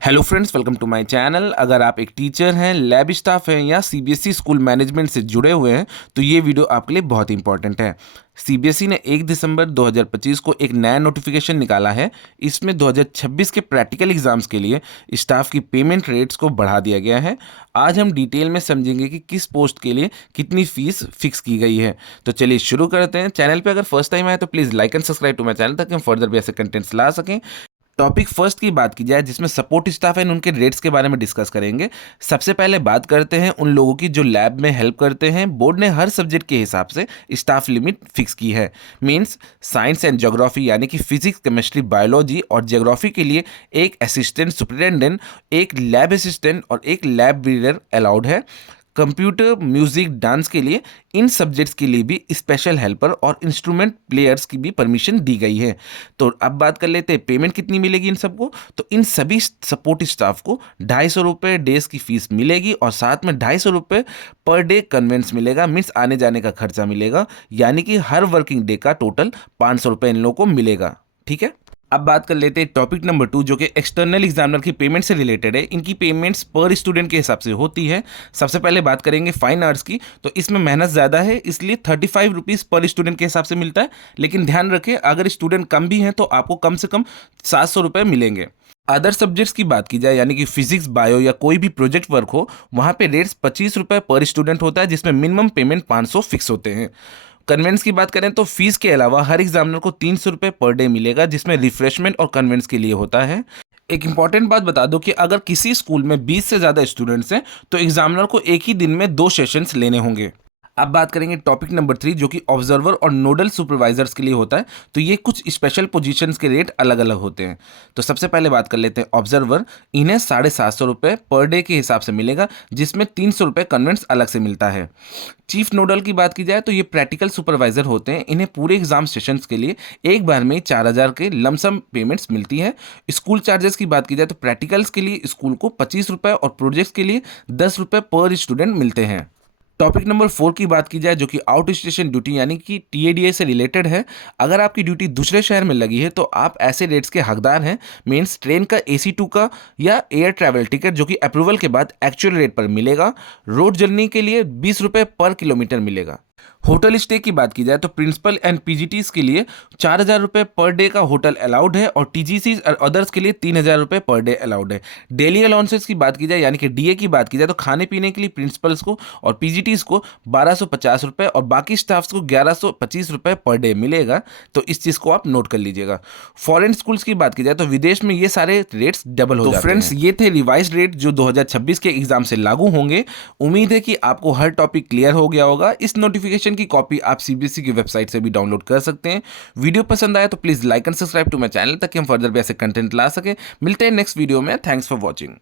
Hello friends, welcome to my channel. अगर आप एक टीचर हैं, लैब स्टाफ हैं या सीबीएसई स्कूल मैनेजमेंट से जुड़े हुए हैं तो ये वीडियो आपके लिए बहुत इंपॉर्टेंट है। सीबीएसई ने 1 दिसंबर 2025 को एक नया नोटिफिकेशन निकाला है। इसमें 2026 के प्रैक्टिकल एग्जाम्स के लिए स्टाफ की पेमेंट रेट्स को बढ़ा दिया गया है। आज हम डिटेल में समझेंगे कि किस पोस्ट के लिए कितनी फीस फिक्स की गई है। तो चलिए शुरू करते हैं। चैनल पे अगर फर्स्ट टाइम आए तो please like and subscribe to my channel ताकि हम फर्दर भी ऐसे कंटेंट्स ला सकें। टॉपिक फर्स्ट की बात की जाए जिसमें सपोर्ट स्टाफ है, उनके रेट्स के बारे में डिस्कस करेंगे। सबसे पहले बात करते हैं उन लोगों की जो लैब में हेल्प करते हैं। बोर्ड ने हर सब्जेक्ट के हिसाब से स्टाफ लिमिट फिक्स की है। मींस साइंस एंड ज्योग्राफी यानी कि फिजिक्स, केमिस्ट्री, बायोलॉजी और ज्योग्राफी के लिए एक असिस्टेंट सुपरिटेंडेंट, एक लैब असिस्टेंट और एक लैब रीडर अलाउड है। कंप्यूटर, म्यूजिक, डांस के लिए इन सब्जेक्ट्स के लिए भी स्पेशल हेल्पर और इंस्ट्रूमेंट प्लेयर्स की भी परमिशन दी गई है। तो अब बात कर लेते हैं पेमेंट कितनी मिलेगी इन सबको। तो इन सभी सपोर्ट स्टाफ को 250 रुपये डेज की फीस मिलेगी और साथ में 250 रुपये पर डे कन्वेंस मिलेगा। मीन्स आने जाने का खर्चा मिलेगा, यानी कि हर वर्किंग डे का टोटल 500 रुपये इन लोगों को मिलेगा। ठीक है, अब बात कर लेते हैं टॉपिक नंबर 2 जो कि एक्सटर्नल एग्जामिनर की पेमेंट से रिलेटेड है। इनकी पेमेंट्स पर स्टूडेंट के हिसाब से होती है। सबसे पहले बात करेंगे फाइन आर्ट्स की। तो इसमें मेहनत ज़्यादा है, इसलिए 35 रुपीज़ पर स्टूडेंट के हिसाब से मिलता है। लेकिन ध्यान रखें, अगर स्टूडेंट कम भी हैं तो आपको कम से कम 700 रुपये मिलेंगे। अदर सब्जेक्ट्स की बात की जाए यानी कि फिजिक्स, बायो या कोई भी प्रोजेक्ट वर्क हो, वहाँ पे रेट्स 25 रुपये पर स्टूडेंट होता है, जिसमें मिनिमम पेमेंट 500 फिक्स होते हैं। कन्वेंट्स की बात करें तो फीस के अलावा हर एग्जामिनर को 300 रुपये पर डे मिलेगा, जिसमें रिफ्रेशमेंट और कन्वेंट्स के लिए होता है। एक इंपॉर्टेंट बात बता दो कि अगर किसी स्कूल में 20 से ज़्यादा स्टूडेंट्स हैं तो एग्जामिनर को एक ही दिन में 2 सेशंस लेने होंगे। अब बात करेंगे टॉपिक नंबर 3 जो कि ऑब्जर्वर और नोडल सुपरवाइजर्स के लिए होता है। तो ये कुछ स्पेशल पोजीशंस के रेट अलग अलग होते हैं। तो सबसे पहले बात कर लेते हैं ऑब्जर्वर। इन्हें 750 रुपये पर डे के हिसाब से मिलेगा, जिसमें 300 रुपये कन्वेंट्स अलग से मिलता है। चीफ नोडल की बात की जाए तो ये प्रैक्टिकल सुपरवाइजर होते हैं। इन्हें पूरे एग्जाम सेशंस के लिए एक बार में 4000 के लमसम पेमेंट्स मिलती है। स्कूल चार्जेस की बात की जाए तो प्रैक्टिकल्स के लिए स्कूल को 25 रुपये और प्रोजेक्ट्स के लिए 10 रुपये पर स्टूडेंट मिलते हैं। टॉपिक नंबर 4 की बात की जाए जो कि आउट स्टेशन ड्यूटी यानी कि टीएडीए से रिलेटेड है। अगर आपकी ड्यूटी दूसरे शहर में लगी है तो आप ऐसे रेट्स के हकदार हैं। मीन्स ट्रेन का AC2 का या एयर ट्रैवल टिकट जो कि अप्रूवल के बाद एक्चुअल रेट पर मिलेगा। रोड जर्नी के लिए 20 रुपये पर किलोमीटर मिलेगा। होटल स्टे की बात की जाए तो प्रिंसिपल एंड पीजीटीज के लिए 4000 रुपये पर डे का होटल अलाउड है और टीजीसीज और अदर्स के लिए 3000 रुपये पर डे अलाउड है। डेली अलाउंसेस की बात की जाए यानी कि डीए की बात की जाए तो खाने पीने के लिए प्रिंसिपल्स को और पीजीटीज को 1250 रुपये और बाकी स्टाफ्स को 1125 रुपये पर डे मिलेगा। तो इस चीज़ को आप नोट कर लीजिएगा। फॉरेन स्कूल्स की बात की जाए तो विदेश में ये सारे रेट्स डबल हो जाते हैं। फ्रेंड्स, ये थे रिवाइज रेट जो 2026 के एग्जाम से लागू होंगे। उम्मीद है कि आपको हर टॉपिक क्लियर हो गया होगा। इस नोटिफिकेशन की कॉपी आप सीबीएसई की वेबसाइट से भी डाउनलोड कर सकते हैं। वीडियो पसंद आया तो please like and subscribe to my channel ताकि हम फर्दर भी ऐसे कंटेंट ला सकें। मिलते हैं नेक्स्ट वीडियो में। Thanks for watching.